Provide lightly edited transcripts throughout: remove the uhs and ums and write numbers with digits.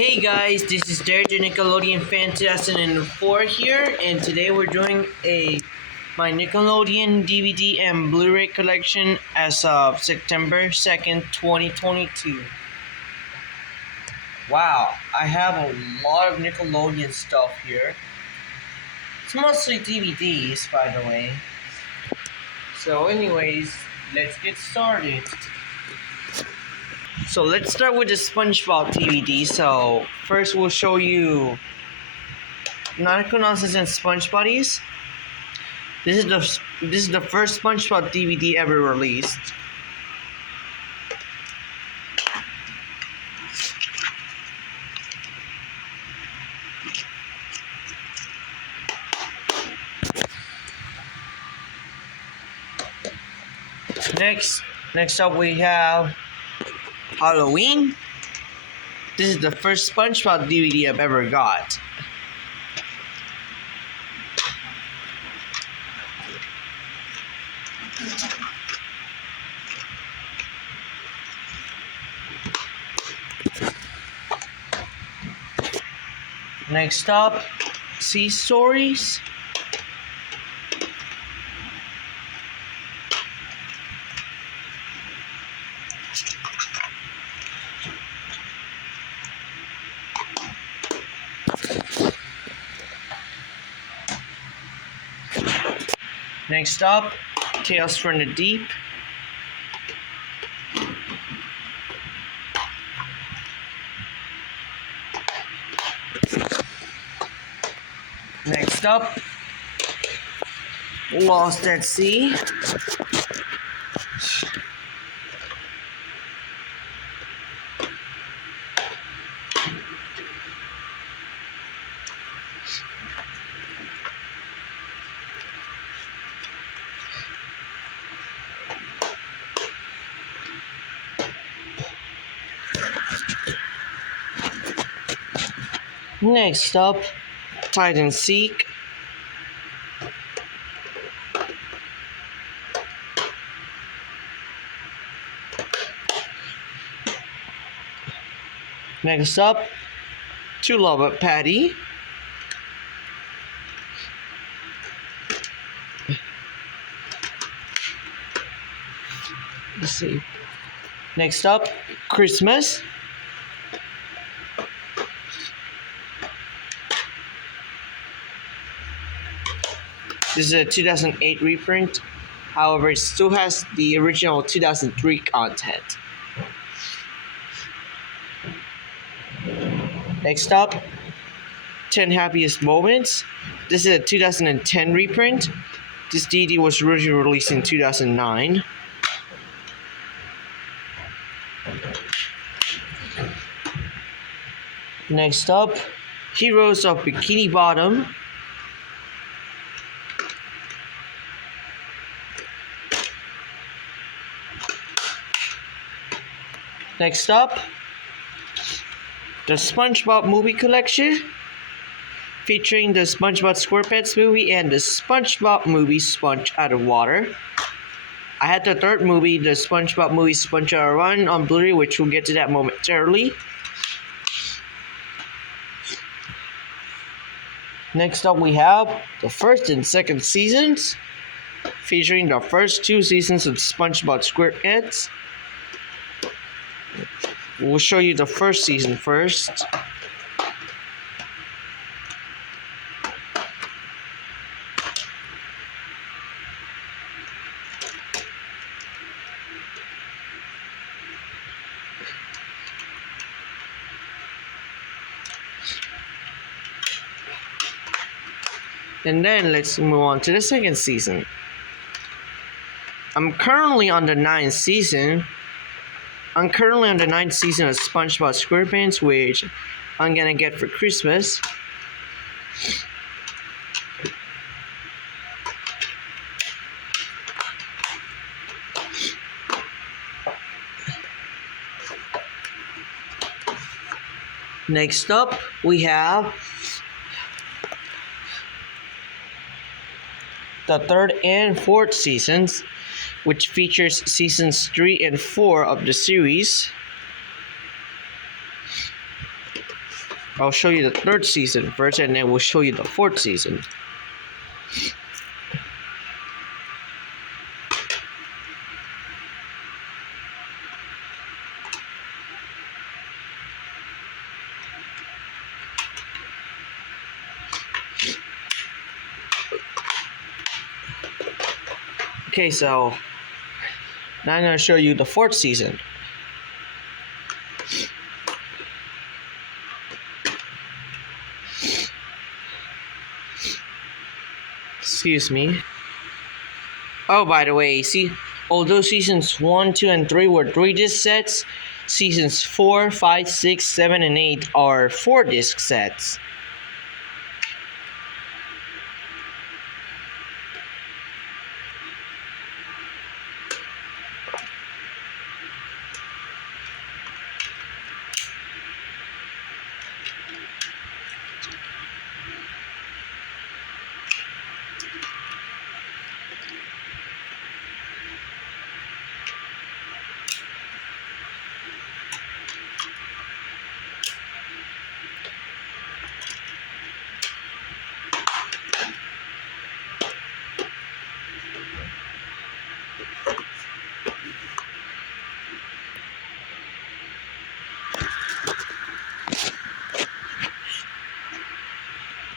Hey guys, this is Derek, the Nickelodeon fan 2004 here, and today we're doing my Nickelodeon DVD and Blu-ray collection as of September 2nd, 2022. Wow, I have a lot of Nickelodeon stuff here. It's mostly DVDs, by the way. So anyways, let's get started. So let's start with the Spongebob DVD. So first we'll show you Nicktoons and Spongebobbies. This is the first Spongebob DVD ever released. Next up we have Halloween. This is the first SpongeBob DVD I've ever got. Next up, Sea Stories. Next up, Tales from the Deep. Next up, Lost at Sea. Next up, Hide and Seek. Next up, To Love a Patty. Let's see. Next up, Christmas. This is a 2008 reprint. However, it still has the original 2003 content. Next up, 10 Happiest Moments. This is a 2010 reprint. This DVD was originally released in 2009. Next up, Heroes of Bikini Bottom. Next up, the SpongeBob movie collection, featuring the Spongebob Squarepants movie and the SpongeBob movie Sponge Out of Water. I had the third movie, the SpongeBob movie Sponge Out of Run, on Blu-ray, which we'll get to that momentarily. Next up we have the first and second seasons, featuring the first two seasons of SpongeBob Squarepants. We'll show you the first season first. And then let's move on to the second season. I'm currently on the ninth season of SpongeBob Squarepants, which I'm gonna get for Christmas. Next up, we have the third and fourth seasons, which features seasons 3 and 4 of the series. I'll show you the third season first, and then we'll show you the fourth season. Okay, so now I'm going to show you the fourth season. Excuse me. Oh, by the way, see, although seasons 1, 2, and 3 were 3-disc sets, seasons 4, 5, 6, 7, and 8 are 4-disc sets.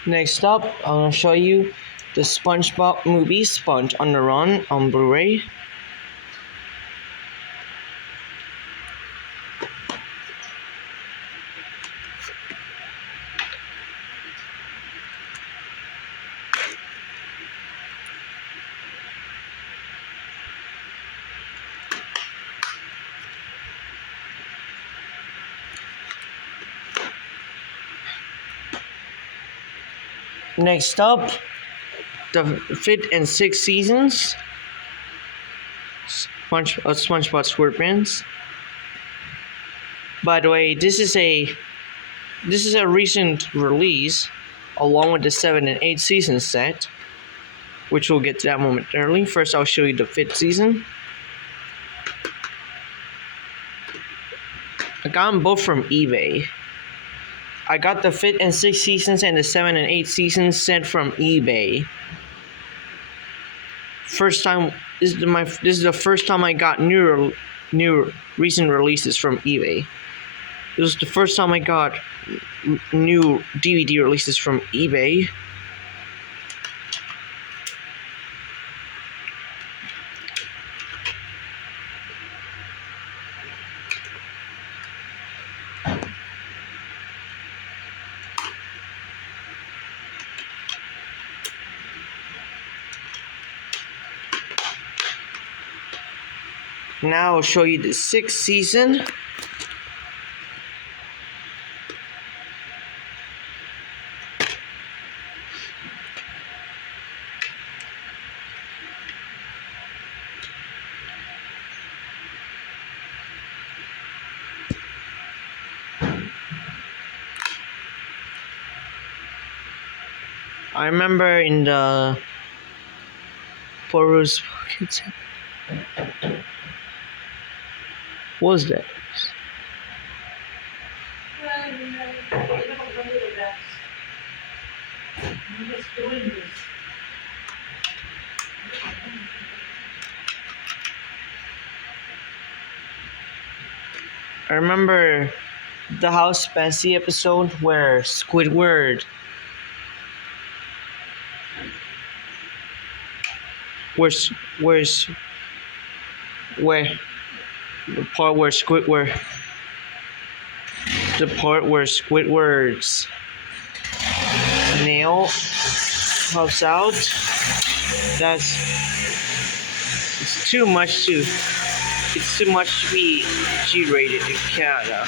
Next up, I'm going to show you the Spongebob movie Sponge on the Run on Blu-ray. Next up, the 5th and 6th seasons Spongebob Squarepants. By the way, this is a recent release, along with the 7 and 8 season set, which we'll get to that momentarily. First, I'll show you the 5th season. I got them both from eBay. I got the 5th and 6th seasons and the 7 and 8 seasons set from eBay. This is the first time I got new recent releases from eBay. This was the first time I got new DVD releases from eBay. Now I'll show you the 6th season. I remember in the Porus Pockets. What was that? I remember the House Fancy episode where Squidward where the part where Squidward's nail pops out. It's too much to be G-rated in Canada.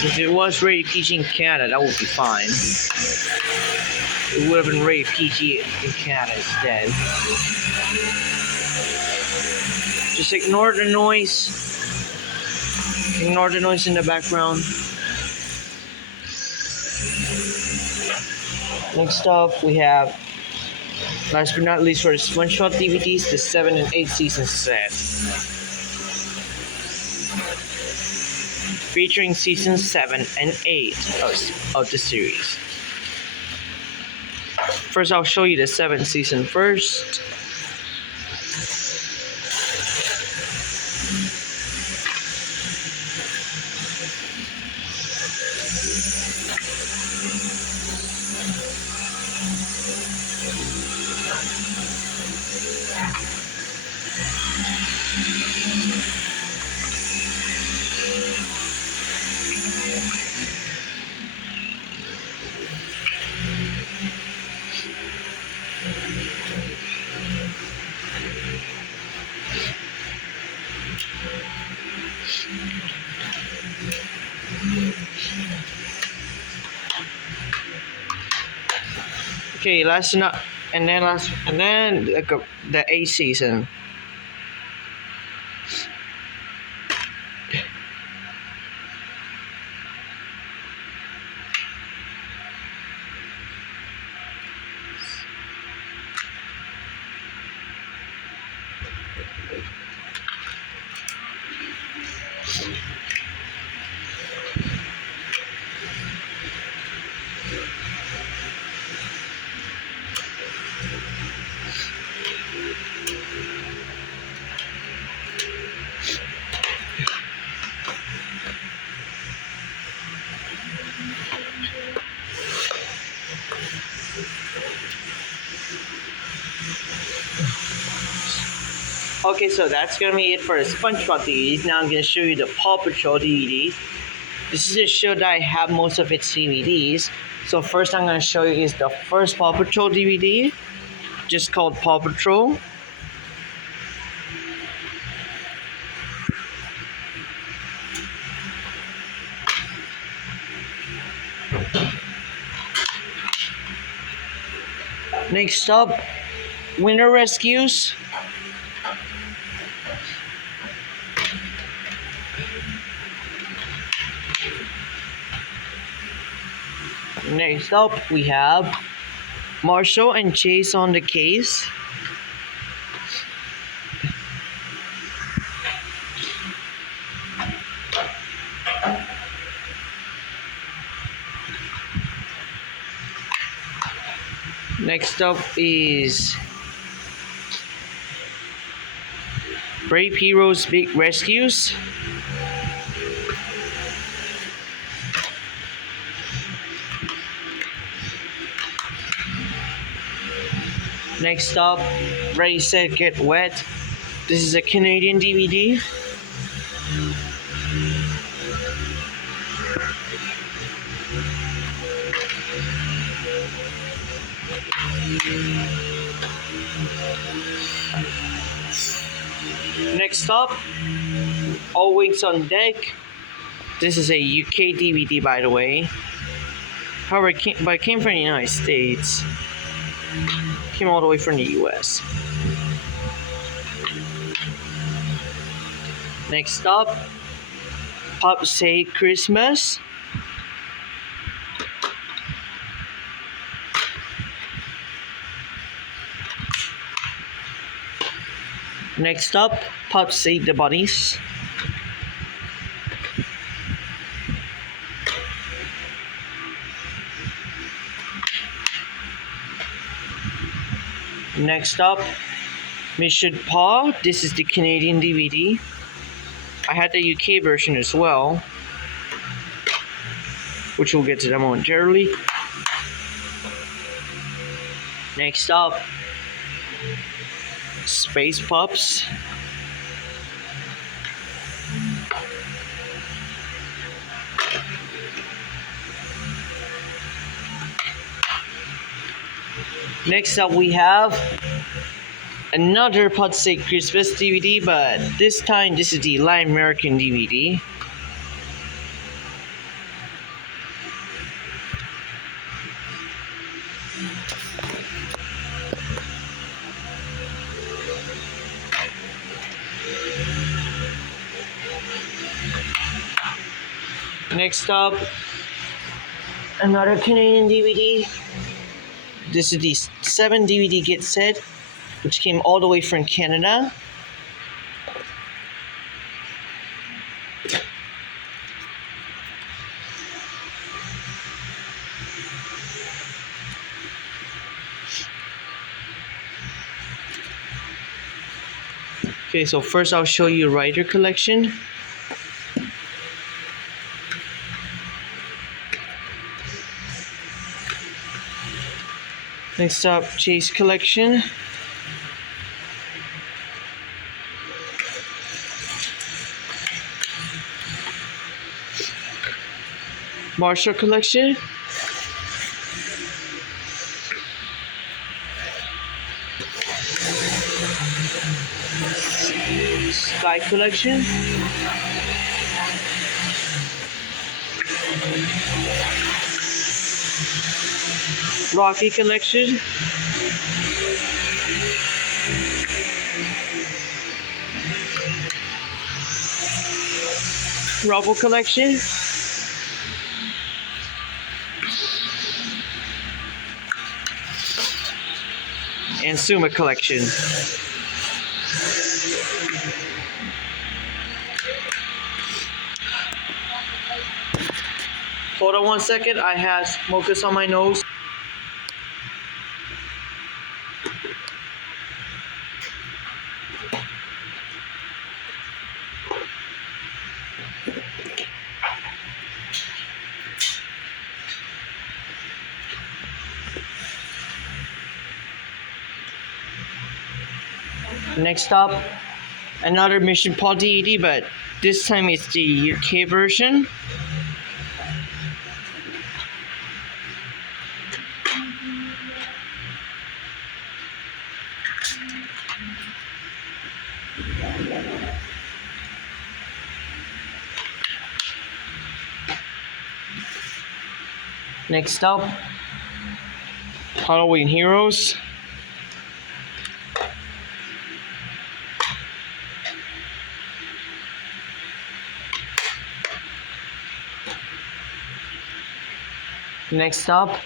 If it was rated PG in Canada, that would be fine. It would have been rated PG in Canada instead. Just ignore the noise. Ignore the noise in the background. Next up, we have, last but not least, for the Spongebob DVDs, the 7 and 8 season set. featuring seasons 7 and 8 of the series. First, I'll show you the 7th season first. Okay, and then the 8th season. Okay, so that's gonna be it for the Spongebob DVDs. Now I'm gonna show you the Paw Patrol DVDs. This is a show that I have most of its DVDs. So first I'm gonna show you is the first Paw Patrol DVD, just called Paw Patrol. Next up, Winter Rescues. Next up, we have Marshall and Chase on the Case. Next up is Brave Heroes Big Rescues. Next up, Ready Set Get Wet. This is a Canadian DVD. Next up, All Wings on Deck. This is a UK DVD, by the way. However, it came from the United States. Came all the way from the US. Next up, Pop Say Christmas. Next up, Pop Say the Bunnies. Next up, Mission Paw. This is the Canadian DVD. I had the UK version as well, which we'll get to that momentarily. Next up, Space Pups. Next up, we have another Pod Say Christmas DVD, but this time this is the Latin American DVD. Next up, another Canadian DVD. This is the 7 DVD kit set, which came all the way from Canada. Okay, so first I'll show you Rider collection. Next up, Chase collection. Marshall collection. Sky collection. Rocky collection. Rubble collection. And Suma collection. Hold on 1 second, I have mucus on my nose. Next up, another Mission Paw Dvd, but this time it's the UK version. Next up, Halloween Heroes. Next up,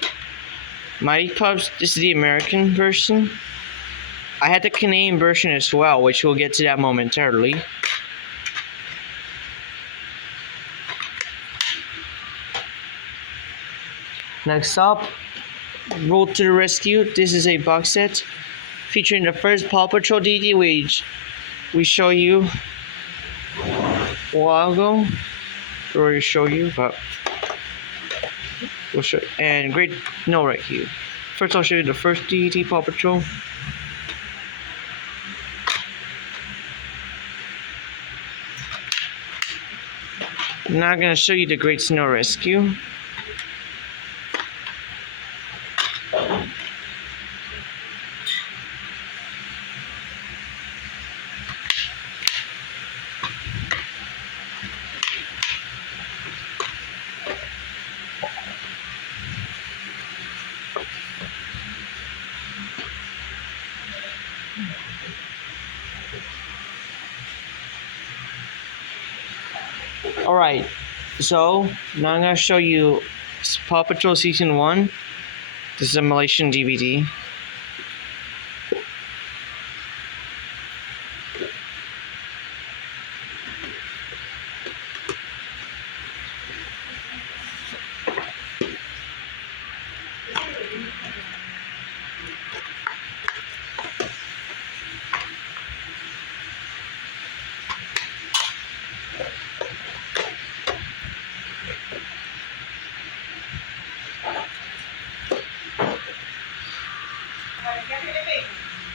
Mighty Pups. This is the American version. I had the Canadian version as well, which we'll get to that momentarily. Next up, Road to the Rescue. This is a box set featuring the first Paw Patrol DVD, which we show you a while ago. We already show you, but we'll show. And Great No Rescue. First, I'll show you the first DVD Paw Patrol. Now I'm gonna show you the Great Snow Rescue. Alright, so now I'm gonna show you Paw Patrol Season 1. This is a Malaysian DVD.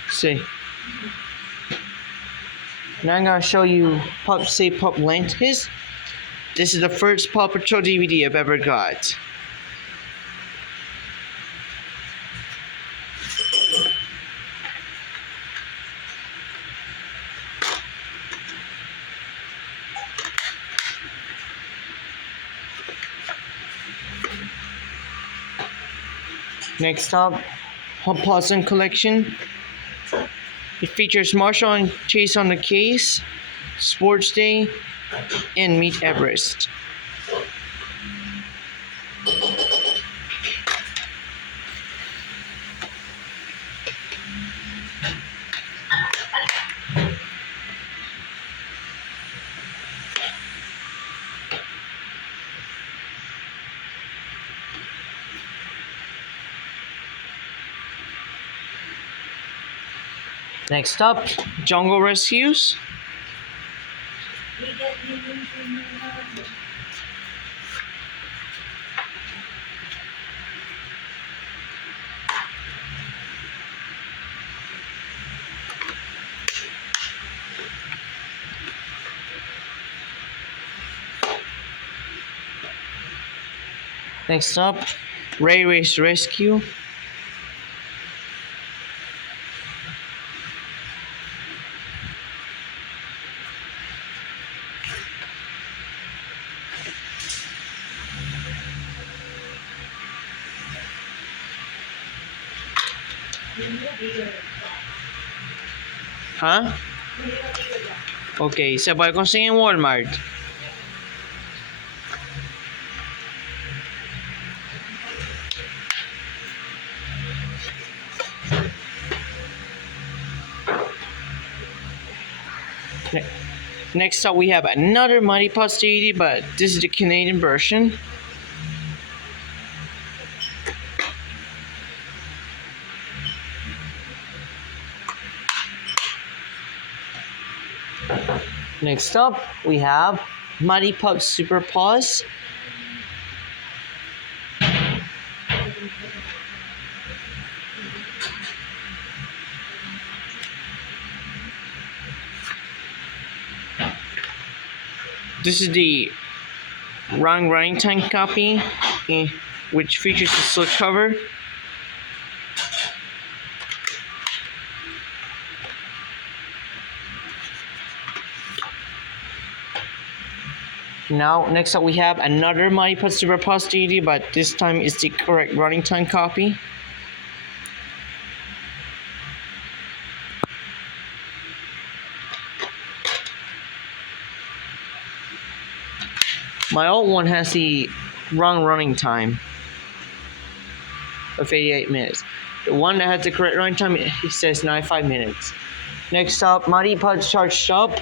See. Now I'm gonna show you Pup Say Pup Lantis. This is the first Paw Patrol DVD I've ever got. Next up, Hot Possum Collection. It features Marshall and Chase on the case, Sports Day, and Meet Everest. Next up, Jungle Rescues. Next up, Ray Ray's Rescue. Huh? Okay, se puede conseguir en Walmart. Next up, we have another Mighty Pups DVD, but this is the Canadian version. Next up, we have Mighty Pups Super Paws. This is the running time copy, which features a silk cover. Now, next up we have another Mighty Pups Super Paws DVD, but this time it's the correct running time copy. My old one has the wrong running time of 88 minutes. The one that has the correct running time, it says 95 minutes. Next up, Mighty Pups Charged Up.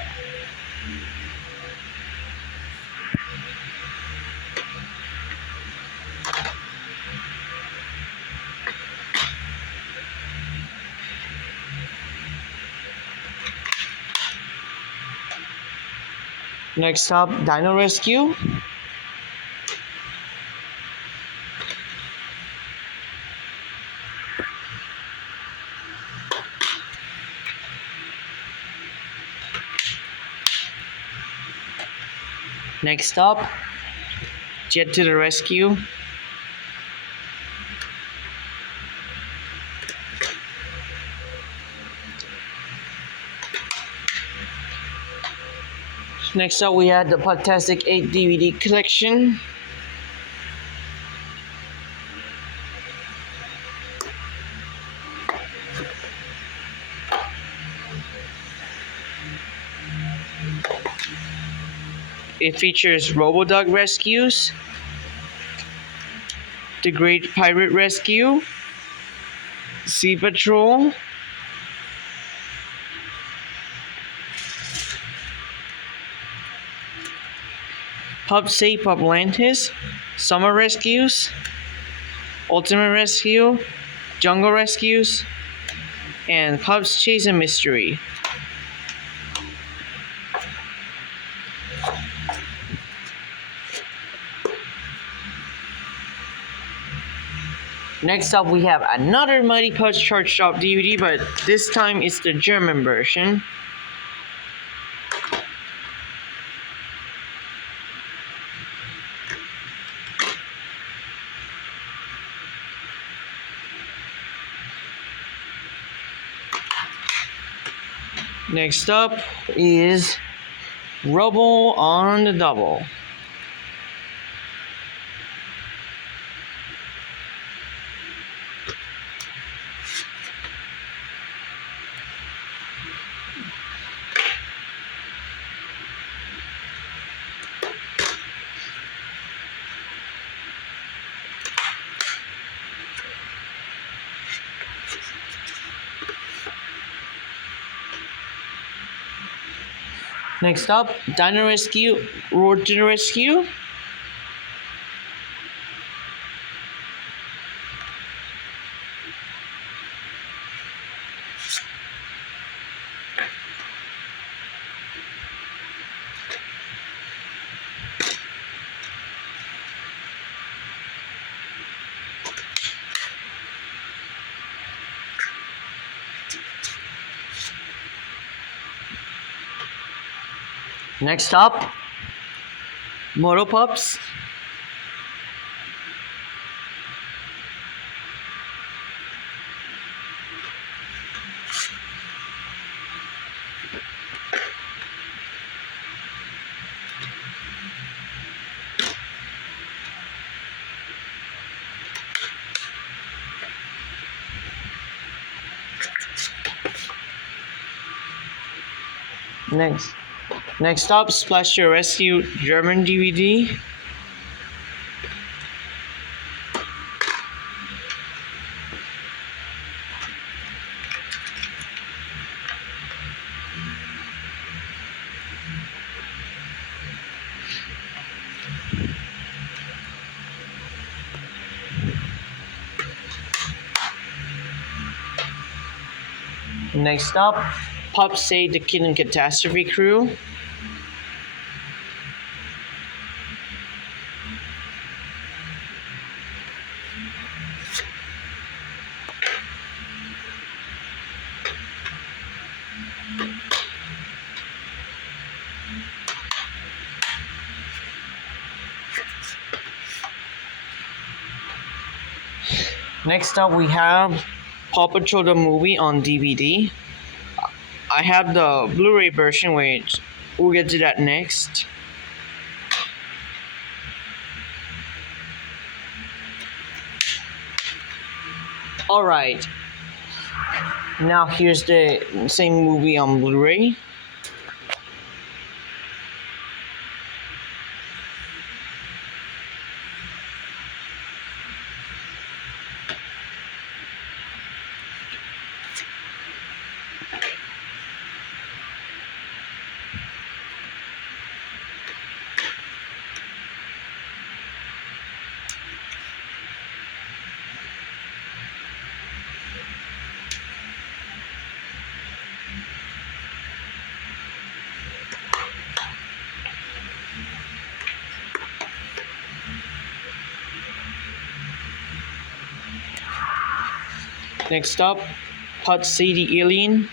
Next up, Dino Rescue. Next up, Jet to the Rescue. Next up, we had the Podtastic 8 DVD collection. It features Robodog Rescues, The Great Pirate Rescue, Sea Patrol, Pup Say Puplantis, Summer Rescues, Ultimate Rescue, Jungle Rescues, and Pups Chase a Mystery. Next up, we have another Mighty Pups Charged Up DVD, but this time it's the German version. Next up is Rubble on the Double. Next up, Dino Rescue, Roar to the Rescue. Next up, Moto Pups. Next up, Splash Your Rescue German DVD. Next up, Pups Save the Kitten Catastrophe Crew. Next up, we have Paw Patrol the movie on DVD. I have the Blu-ray version, which we'll get to that next. Alright, now here's the same movie on Blu-ray. Next up, Pups See the Alien.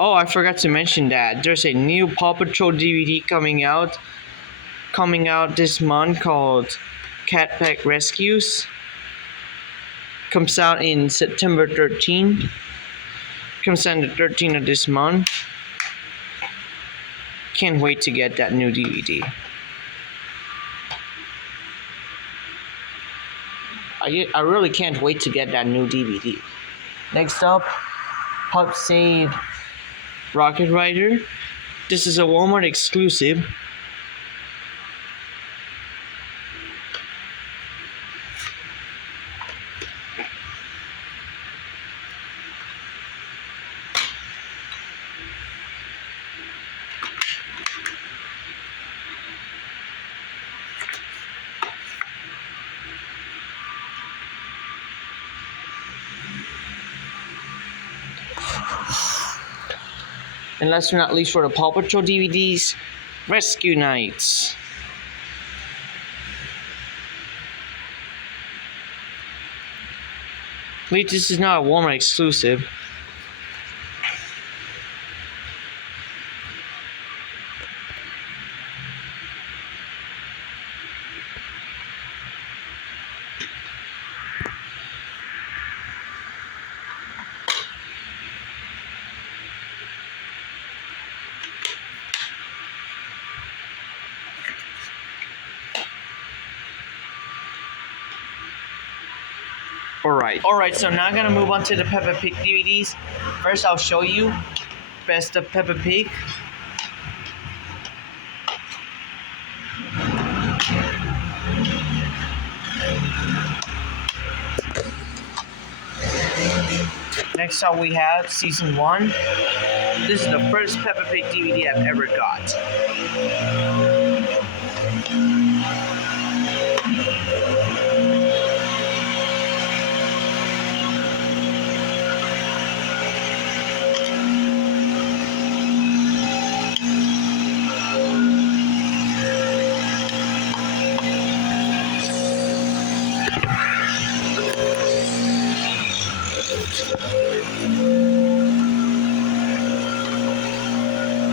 Oh, I forgot to mention that there's a new Paw Patrol DVD coming out this month called Cat Pack Rescues. Comes out in September 13. Comes out on the 13th of this month. Can't wait to get that new DVD. I really can't wait to get that new DVD. Next up, Pups Save Rocket Rider. This is a Walmart exclusive. And last but not least, for the Paw Patrol DVDs, Rescue Nights. Wait, this is not a Walmart exclusive. Alright, so now I'm gonna move on to the Peppa Pig DVDs. First, I'll show you Best of Peppa Pig. Next up, we have Season 1. This is the first Peppa Pig DVD I've ever got.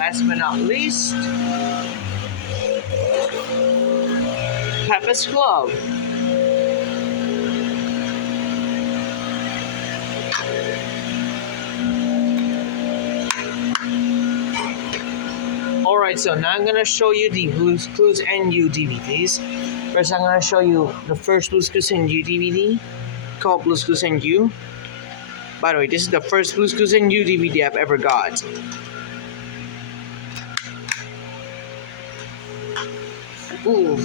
last but not least, Peppa's Club. Alright, so now I'm gonna show you the Blue's Clues and You DVDs. First, I'm gonna show you the first Blue's Clues and You DVD called Blue's Clues and You. By the way, this is the first Blue's Clues and You DVD I've ever got. Ooh.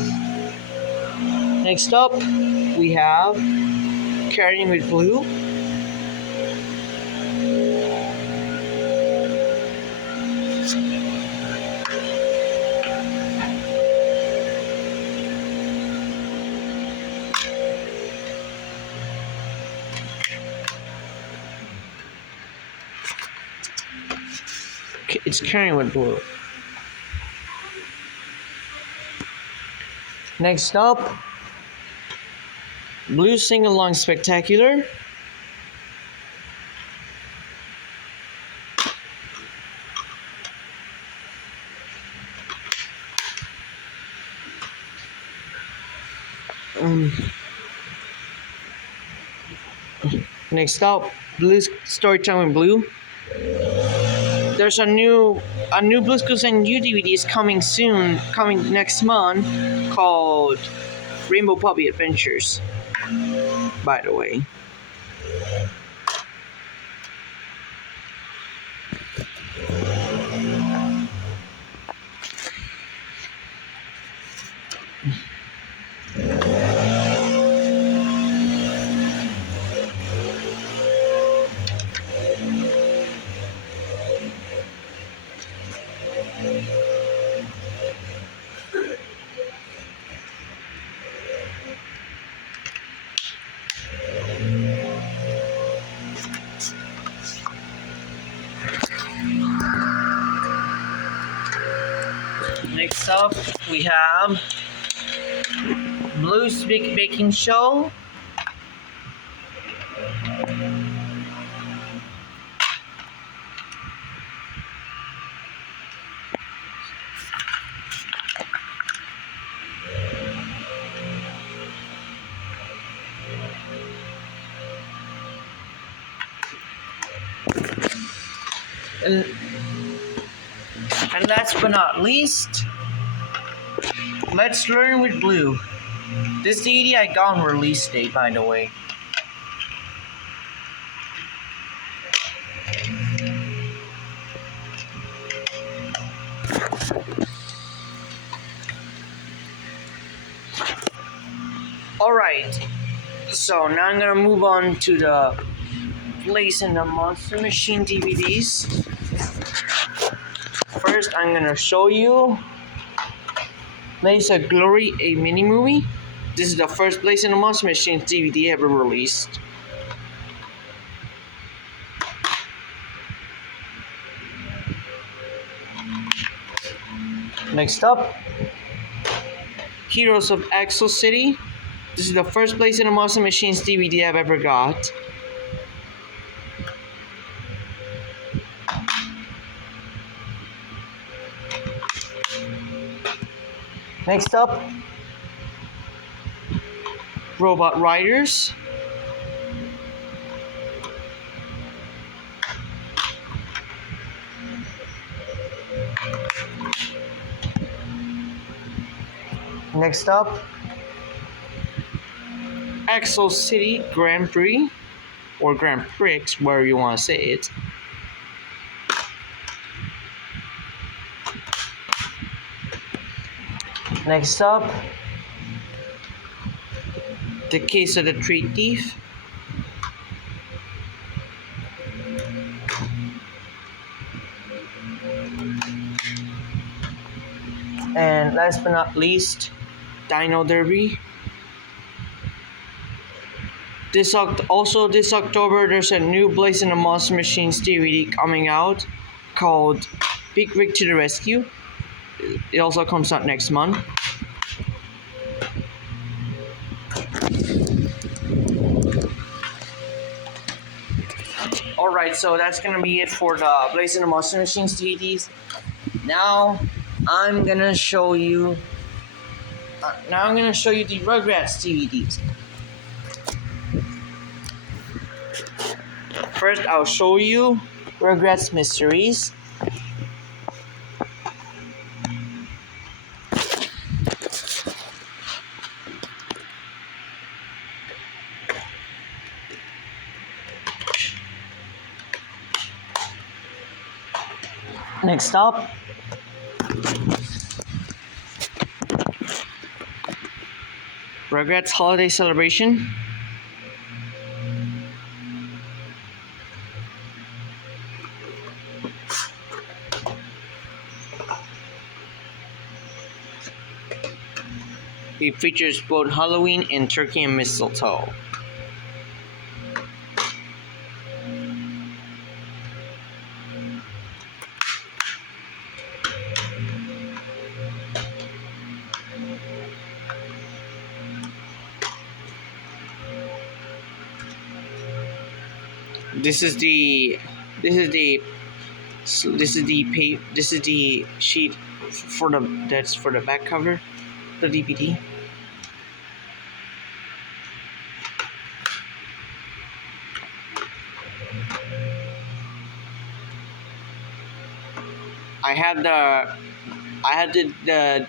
Next up, we have Carrying with Blue. It's Carrying with Blue. Next up, Blue Sing Along Spectacular. Next up, Blue's Storytime with Blue. There's a new Blue's Clues and You DVD is coming soon, coming next month, called Rainbow Puppy Adventures. By the way. Next up, we have Blue's Big Baking Show. And last but not least, Let's Learn with Blue. This DVD I got on release date, by the way. Alright, so now I'm gonna move on to the Place in the Monster Machine DVDs. First, I'm gonna show you Blaze of Glory, a mini movie. This is the first Blaze in the Monster Machine DVD ever released. Next up, Heroes of Axel City. This is the first Blaze in the Monster Machines DVD I've ever got. Next up, Robot Riders. Next up, Axel City Grand Prix, or Grand Prix, wherever you want to say it. Next up, The Case of the Tree Thief. And last but not least, Dino Derby. This October, there's a new Blaze in the Monster Machines DVD coming out called Big Rig to the Rescue. It also comes out next month. Alright, so that's gonna be it for the Blaze in the Monster Machines DVDs. Now I'm gonna show you. The Rugrats DVDs. First, I'll show you Rugrats Mysteries. Next up, Rugrats Holiday Celebration. It features both Halloween and turkey and mistletoe. This is the sheet for the back cover, the DVD. I had the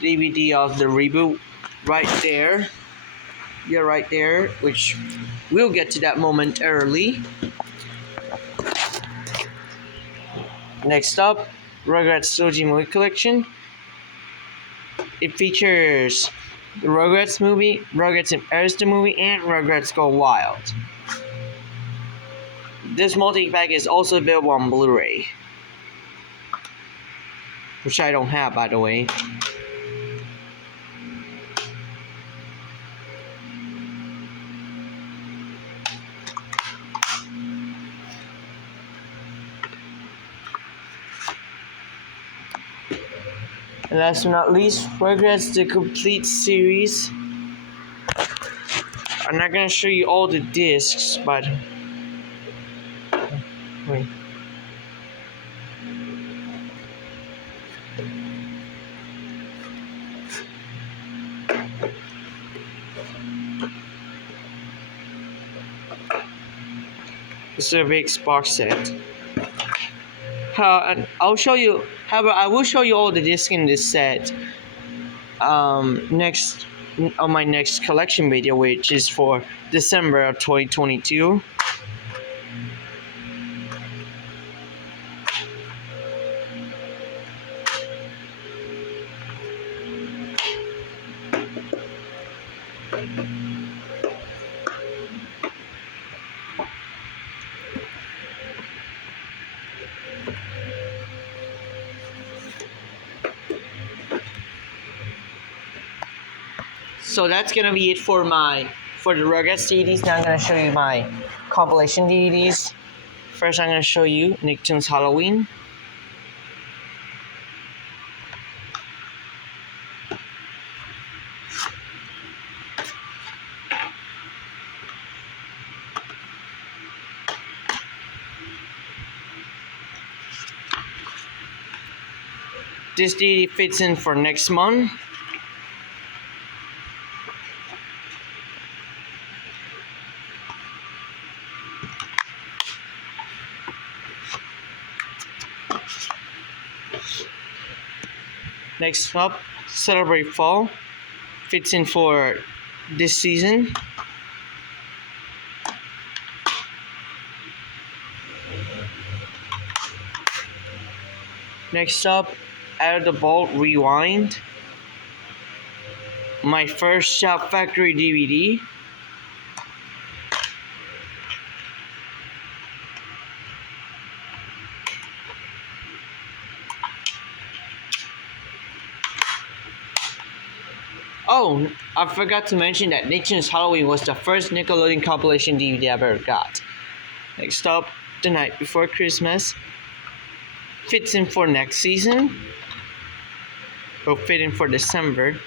DVD of the Reboot right there. Yeah, right there, which we'll get to that momentarily. Next up, Rugrats Soji Movie Collection. It features the Rugrats movie, Rugrats Embarrass the movie, and Rugrats Go Wild. This multi-pack is also available on Blu-ray, which I don't have, by the way. And last but not least, Rugrats the Complete Series. I'm not gonna show you all the discs, but wait. This is a big box set. And I'll show you. However, I will show you all the discs in this set. Next on my next collection video, which is for December of 2022. So that's gonna be it for the Rugrats DVDs. Now I'm gonna show you my compilation DVDs. First, I'm gonna show you Nicktoons Halloween. This DVD fits in for next month. Next up, Celebrate Fall. Fits in for this season. Next up, Out of the Vault Rewind. My first Shout Factory DVD. Oh, I forgot to mention that Nicktoons Halloween was the first Nickelodeon compilation DVD I ever got. Next up, The Night Before Christmas. Fits in for next season. Will fit in for December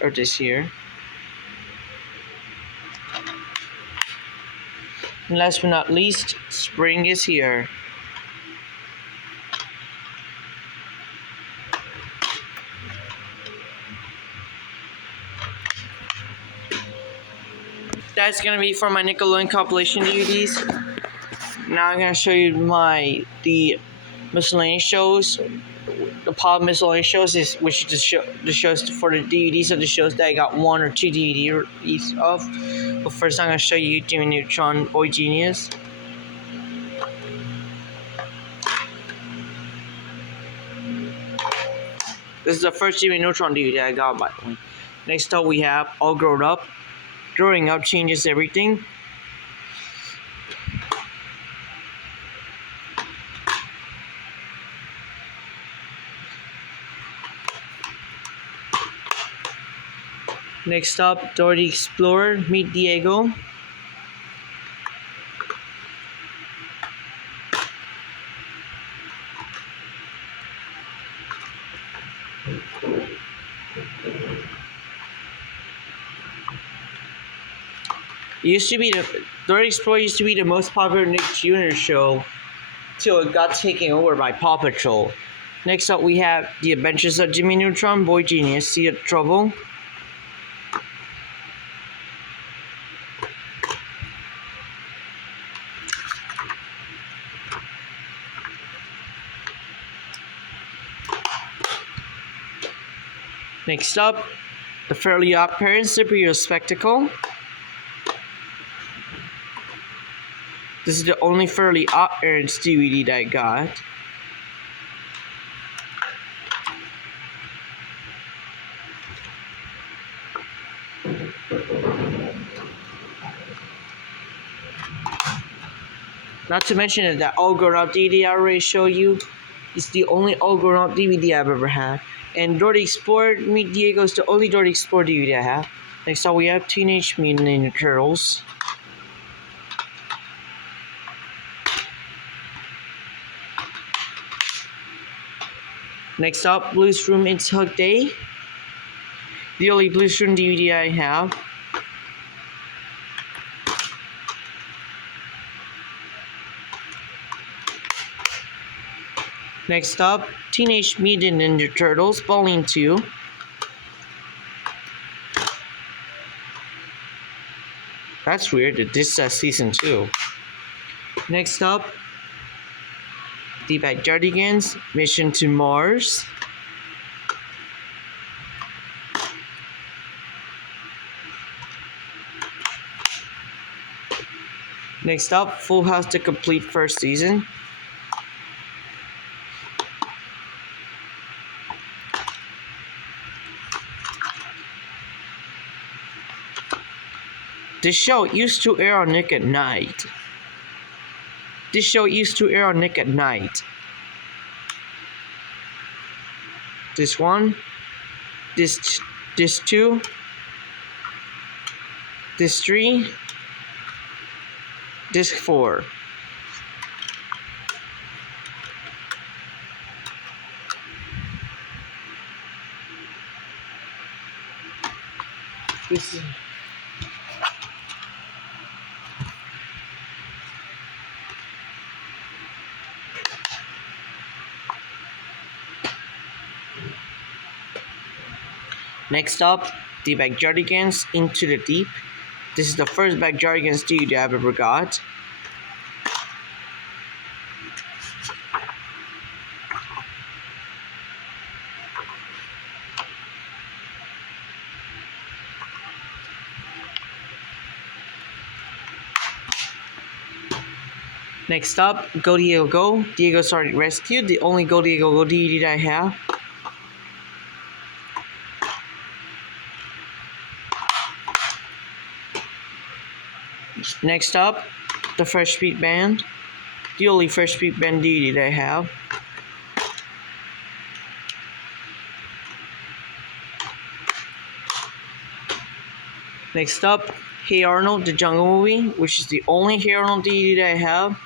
of this year. And last but not least, spring is here. That's gonna be for my Nickelodeon compilation DVDs. Now I'm gonna show you the miscellaneous shows. The Paw miscellaneous shows is which is the shows for the DVDs of the shows that I got 1 or 2 DVDs of. But first I'm gonna show you Jimmy Neutron Boy Genius. This is the first Jimmy Neutron DVD I got, by the way. Next up we have All Grown Up. Growing up changes everything. Next up, Dora the Explorer, Meet Diego. Dora the Explorer used to be the most popular Nick Jr. show till it got taken over by Paw Patrol. Next up we have The Adventures of Jimmy Neutron, Boy Genius, Sea of Trouble. Next up, The Fairly Odd Parents, Superhero Spectacle. This is the only Fairly Odd Parents DVD that I got. Not to mention that All Grown Up DVD I already showed you. It's the only All Grown Up DVD I've ever had. And Dora the Explorer Meet Diego is the only Dora the Explorer DVD I have. Next up we have Teenage Mutant Ninja Turtles. Next up, Blues Room It's Hug Day. The only Blues Room DVD I have. Next up, Teenage Mutant Ninja Turtles Volume 2. That's weird that this says Season 2. Next up, The Backyardigans Mission to Mars. Next up, Full House The Complete First Season. This show used to air on Nick at Night. This one, this 2, this 3, this 4. This is Next up, The Backyardigans Into the Deep. This is the first Backyardigans DVD I've ever got. Next up, Go Diego Go, Diego Started Rescue, the only Go Diego Go DVD that I have. Next up, the Fresh Beat Band, the only Fresh Beat Band DVD that I have. Next up, Hey Arnold, the Jungle Movie, which is the only Hey Arnold DVD that I have.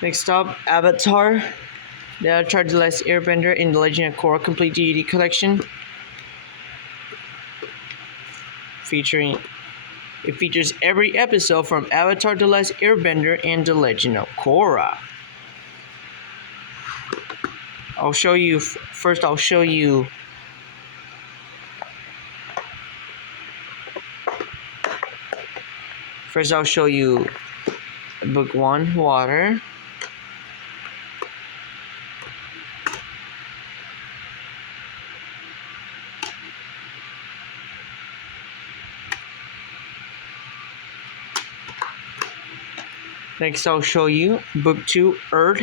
Next up, Avatar, the Avatar The Last Airbender in the Legend of Korra Complete DVD Collection. It features every episode from Avatar The Last Airbender and The Legend of Korra. I'll show you first. I'll show you book 1, water. Next, I'll show you book 2, Earth.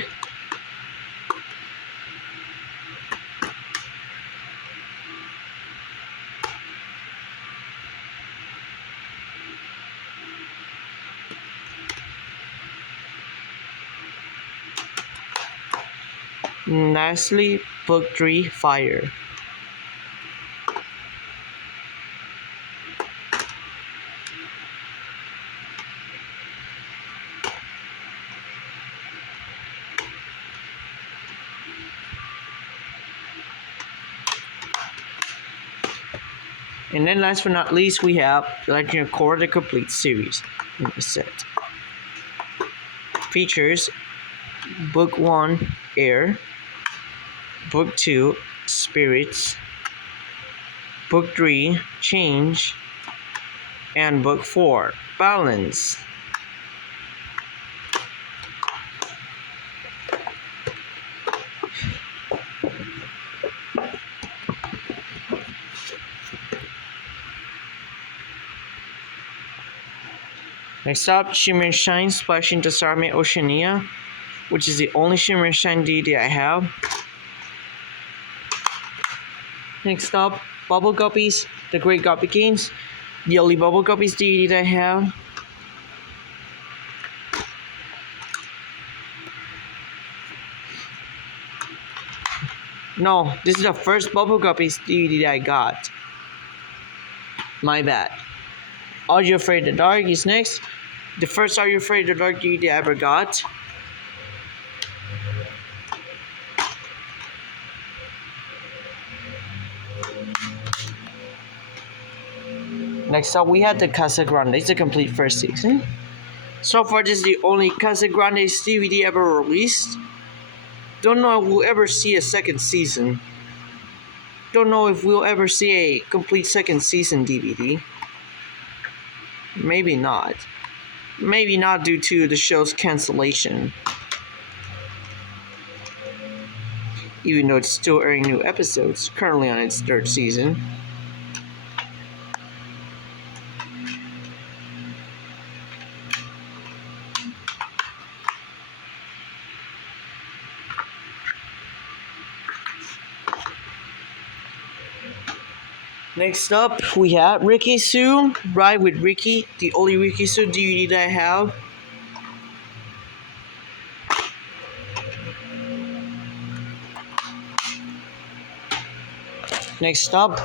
Lastly, book 3, Fire. And then last but not least, we have the Legend of Korra, the complete series in the set. Features book 1, Air, book 2, Spirits, book 3, Change, and book 4, Balance. Next up, Shimmer and Shine Splash into Starmate Oceania, which is the only Shimmer and Shine DVD I have. Next up, Bubble Guppies, The Great Guppy Games, the only Bubble Guppies DVD that I have. No, this is the first Bubble Guppies DVD that I got. My bad. Are You Afraid of the Dark is next. The first Are You Afraid of the Dark DVD I ever got. Next up, we had the Casa Grande. It's a complete first season. So far, this is the only Casa Grande DVD ever released. Don't know if we'll ever see a second season. Don't know if we'll ever see a complete second season DVD. Maybe not. Maybe not due to the show's cancellation. Even though it's still airing new episodes, currently on its 3rd season. Next up, we have Ricky Sue, Ride with Ricky, the only Ricky Sue DVD that I have. Next up,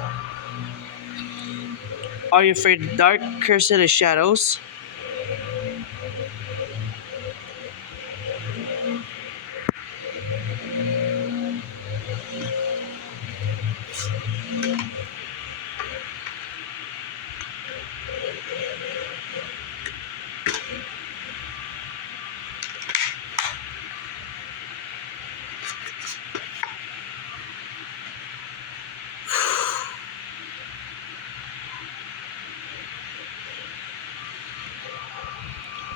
Are You Afraid of the Dark? Curse of the Shadows.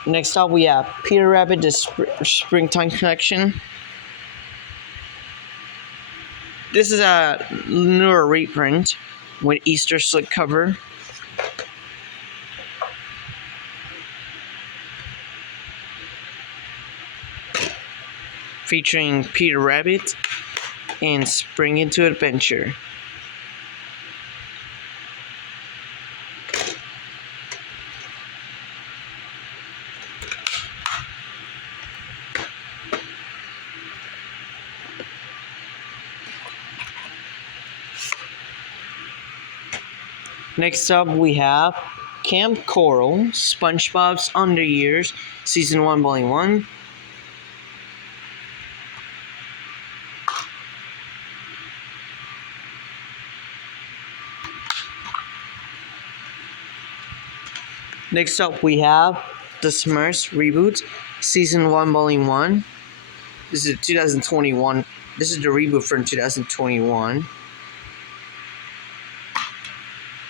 Next up, we have Peter Rabbit, the Springtime Collection. This is a newer reprint with Easter slipcover. Featuring Peter Rabbit and Spring Into Adventure. Next up, we have Camp Coral, SpongeBob's Underyears, Season 1, Volume 1. Next up, we have the Smurfs Reboot, Season 1, Volume 1. This is a 2021 This is the reboot from 2021.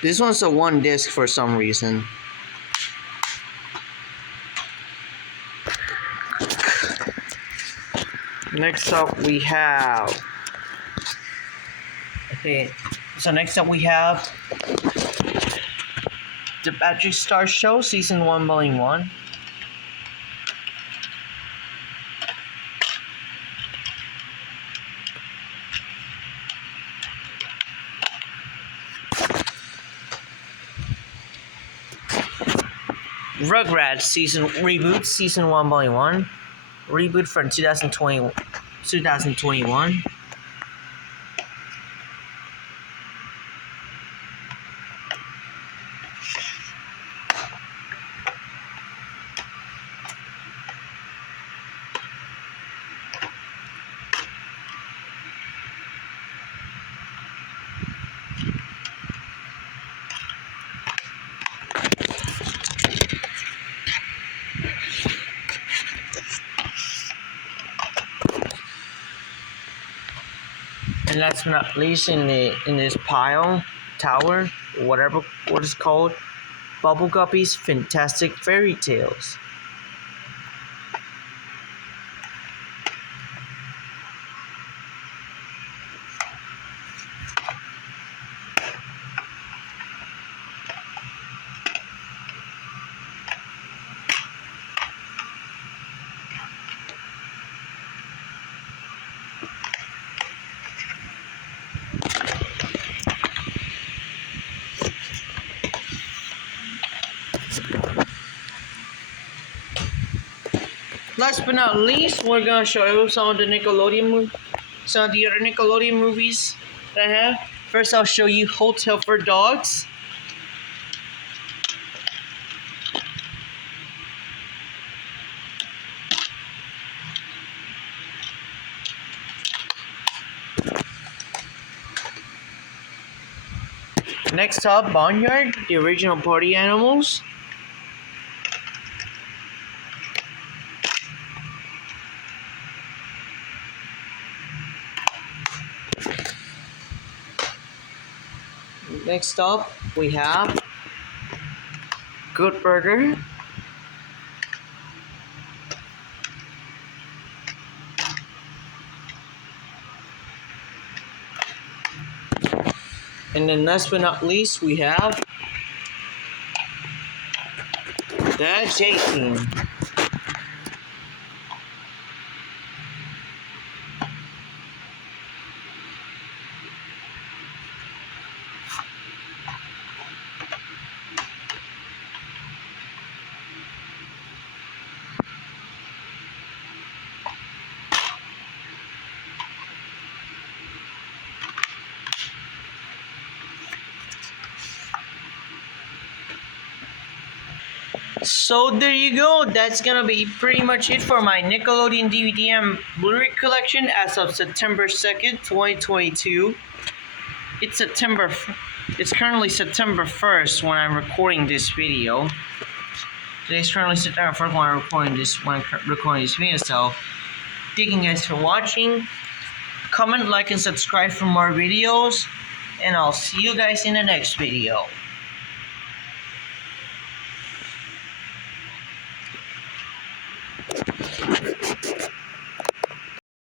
This one's a one disc for some reason. Next up we have next up we have the Patrick Star Show Season 1 Volume 1. Rugrats Reboot Season 1 Volume 1. Reboot from 2021. And last but not least, in this tower, whatever what it's called, Bubble Guppies Fantastic Fairy Tales. Last but not least, we're gonna show you some of the other Nickelodeon movies that I have. First, I'll show you Hotel for Dogs. Next up, Barnyard, the original party animals. Next up, we have Good Burger. And then last but not least, we have the J-Team. So there you go. That's gonna be pretty much it for my Nickelodeon DVD and Blu-ray collection as of September 2nd, 2022. It's currently September 1st when I'm recording this video. Today's currently September 1st when I'm recording this video. So thank you guys for watching. Comment, like, and subscribe for more videos. And I'll see you guys in the next video.